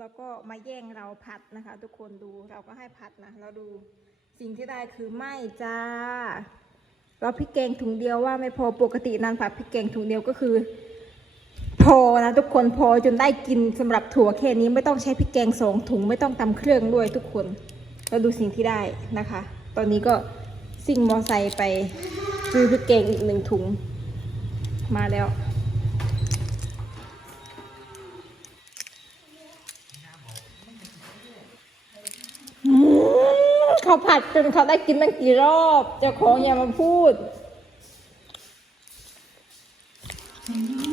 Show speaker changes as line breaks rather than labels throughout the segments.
แล้วก็มาแย่งเราผัดนะคะ ทุกคนดูเราก็ให้ผัดนะเราดูสิ่งที่ได้คือไม่จ้า เราพริกแกงถุงเดียวว่าไม่พอปกตินานผัดพริกแกงถุงเดียวก็คือ พอนะทุกคนพอจนได้กินสำหรับถั่วแค่นี้ไม่ต้องใช้พริกแกงสองถุงไม่ต้องตำเครื่องด้วยทุกคนเราดูสิ่งที่ได้นะคะ ตอนนี้ก็ซิ่งมอไซค์ไปซื้อพริกแกงอีกหนึ่งถุงมาแล้ว เขาผัดจนเขาได้กินตั้งกี่รอบเจ้าของอย่ามาพูด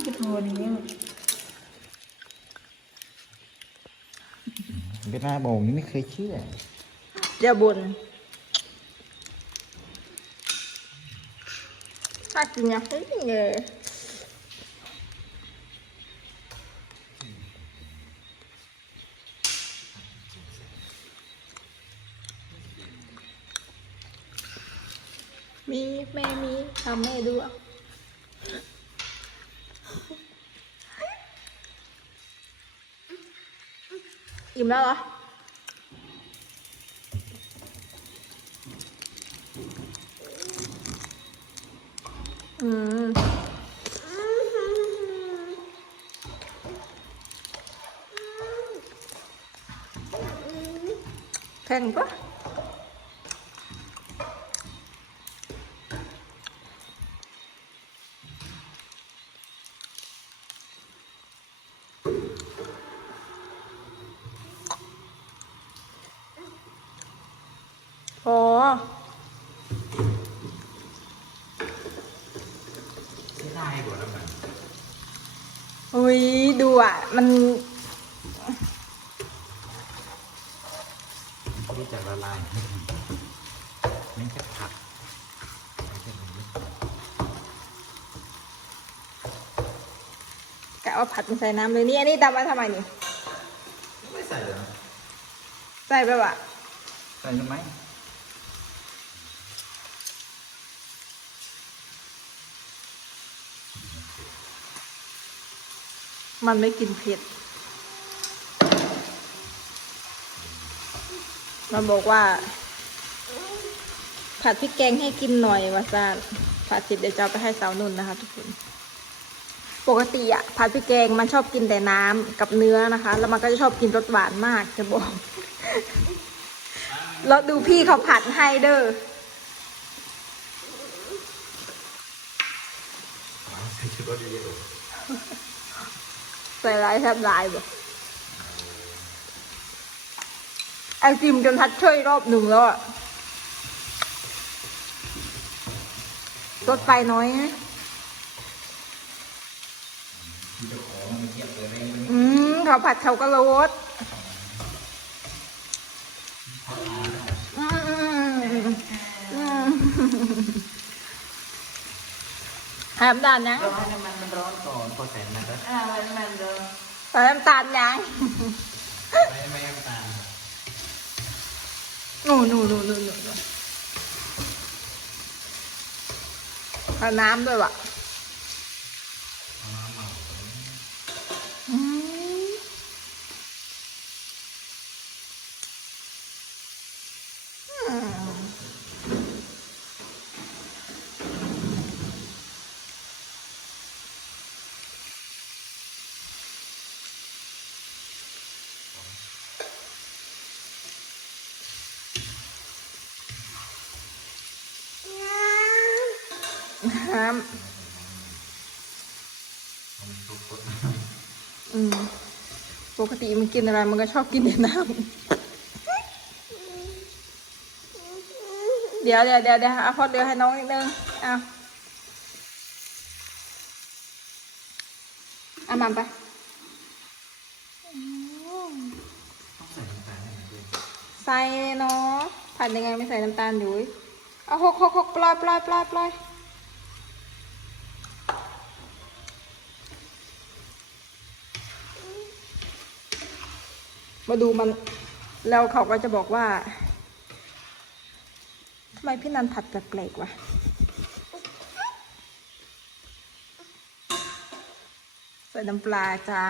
จะโทนอย่างนี้
เวลาบอกนี่ไม่เคยเชื่อ
อย่าบ่นถ้ากินอย่างนี้เลย มีแม่มีทำแม่ดูเอาอิ่มแล้วเหรอ อืม แข็งปะอ๋อ
ไม่ได้กว่าแล้วมัน
อุ้ยดูอะ มัน
รู้จักละลายไม่แค่ผัด
กะว่าผัดมันใส่น้ำเลยนี่อันนี้ดำมาทำไมนี่
ไม่ใส่เลย
ใส่ไปวะ
ใส่ทำไม
มันไม่กินเผ็ด มันบอกว่า ผัดพริกแกงให้กินหน่อยวาซาผัดเสร็จเดี๋ยวจะเอาไปให้สาวนุ่นนะคะ ทุกคน ปกติอะผัดพริกแกงมันชอบกินแต่น้ำกับเนื้อนะคะ แล้วมันก็จะชอบกินรสหวานมากจะบอก แล้วดูพี่เขาผัดให้เด้อ
ใส่ชุดรถเยอะเลย
ส่ร้ายแทบลายบ่ไอจิมจนทัดช่วยรอบหนึ่งแล้วอะลดไปน้อยนะ
มีเจ้าของมันเทียบเลยไม่ไม่
อืมเขาผัดเขาก็ลดอืมอืมใส่น้ำตาลยัง
ต้องให้น้ำมันมันนก่อนพอใส่น้ำมันแล้ว
อ่ามันมันเดิมใส่น้ำตาลยัง
ไม่ไม่น้ำตาล
หนูหนูหนูหนูหนูหนูเอาน้ำด้วยวะ
เอาน้ำเมา
อืมอืม น้
มันซุปก็ำ
อืมปกติมันกินอะไรมันก็ชอบกินแต่น้ำ เดี๋ยวเดี๋ยวเดี๋ยวเดี๋ยวเอาพอเดี๋ยวให้น้องนิดนึงเอาเอามันไป
ใส่
เนาะผัดยังไงไม่ใส่น้ำตาลอยู่เอาหกหกหกปล่อยปล่อยปล่อยปล่อย มาดูมัน แล้วเขาก็จะบอกว่าทำไมพี่นันผัดแปลกๆวะใส่น้ำปลาจ้า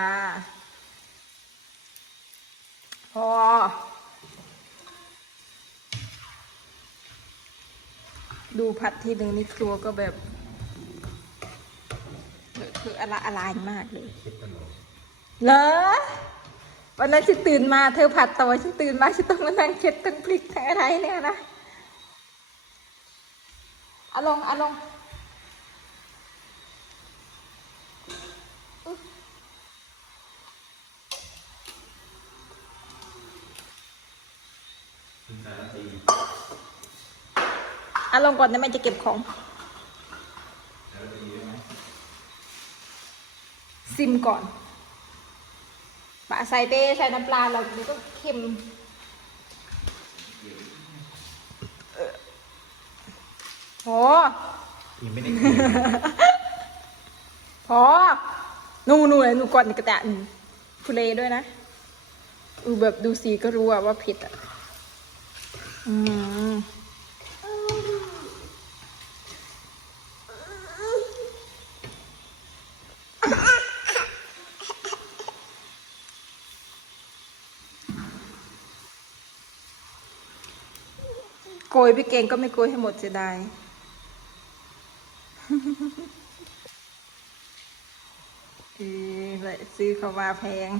พอ ดูผัดทีหนึ่งนี่ครัวก็แบบคืออะไรอะไรมากเลย
คิดตลก
เหรอ วันนั้นฉันตื่นมาเธอผัดต่อฉันตื่นมาฉันต้องมานั่งเช็ดทั้งพริกทั้งอะไรเนี่ยนะเอาลงเอาลงเอาลงก่อนนะแม่จะเก็บของ ซิมก่อน ปะใส่เต้ใส่น้ำปลาเราเดี๋ยวก็เค็มเออโห
ยังไม่ได้กิน
พอหนูหนูเลยหนูก่อนกระแตะหนูทุเลด้วยนะอือแบบดูสีก็รู้อะว่าเผ็ดอะอืม ยพี่เก่งก็ไม่โกยให้หมดเสียดายเออเลยซื้อเขามาแพง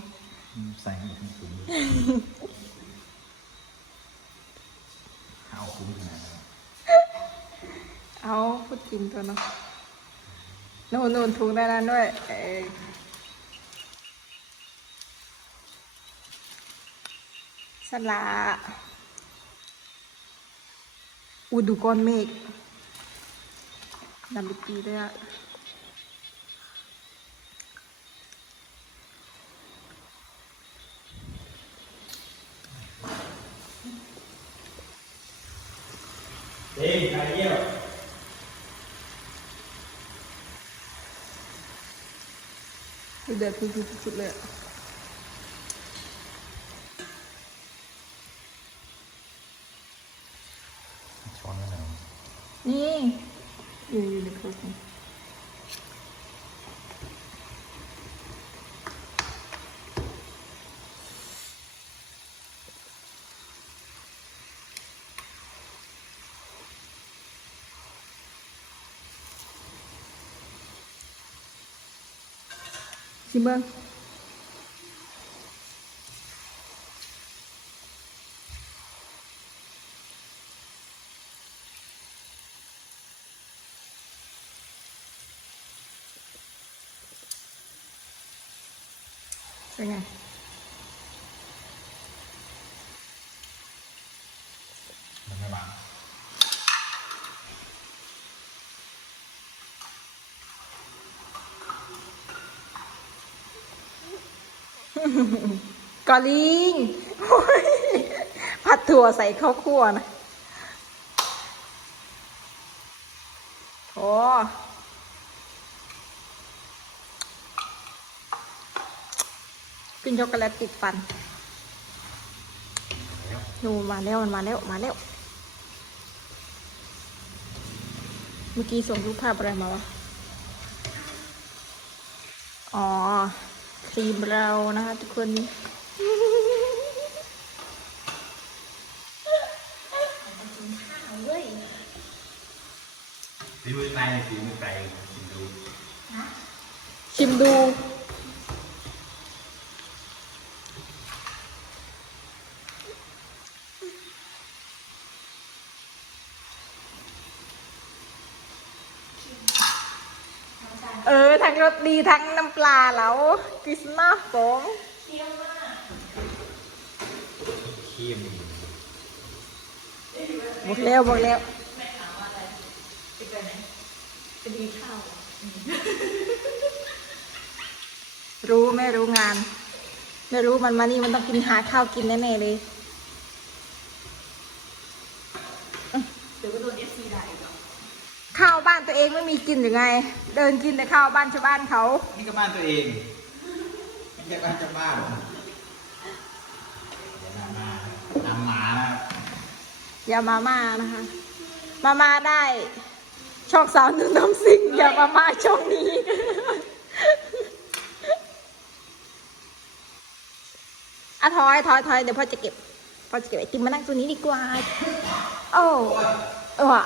ใส่ให้ทั้งถุงเอาคุ้มขนาดนั้น
เอาพูดจริงตัวเนาะนู่นนู่นถูกได้นั้นด้วยเออสละ อูดูก้อนเมฆดำบิปีด้วยอะดูเดือดสุดๆเลยอะ
ช้อนแล้วนะ
นี่อยู่อยู่ในครัวนี่ชิม เบิ้งเป็นไง
มันไม่บาง
กอลิงโอ้ยผัดถั่วใส่ข้าวคั่วนะโอ้ กินช็อกโกแลตติดฟัน
แล้ว
ดูมาแล้วมันมาแล้วมาแล้ว เมื่อกี้ส่งรูปภาพอะไรมาวะ อ๋อ ครีมเรานะคะทุกคน
ฝีมือใครฝีมือใครชิมดู
ชิมดู เออ มีทั้งน้ำปลาแล้วกิสมาฟง
เข้ม
หมดแล้วหมดแล้วรู้ไม่รู้งาน ไม่รู้มันมานี่มันต้องกินหาข้าวกินแน่ๆเลย ข้าวบ้านตัวเองไม่มีกินหรือไง เดินกินแต่ข้าวบ้านชาวบ้านเขา
นี่ก็บ้านตัวเองไม่ใช่บ้านเจ้าบ้านอย่ามามาตามหมานะ
อย่ามาม่านะคะ มาม่าได้ช่องสาวหนุ่มน้ำซิงอย่ามาม่าช่องนี้ อะถอยถอยถอยเดี๋ยวพ่อจะเก็บ พ่อจะเก็บไอติมมานั่งตัวนี้ดีกว่า โอ้เออว่ะ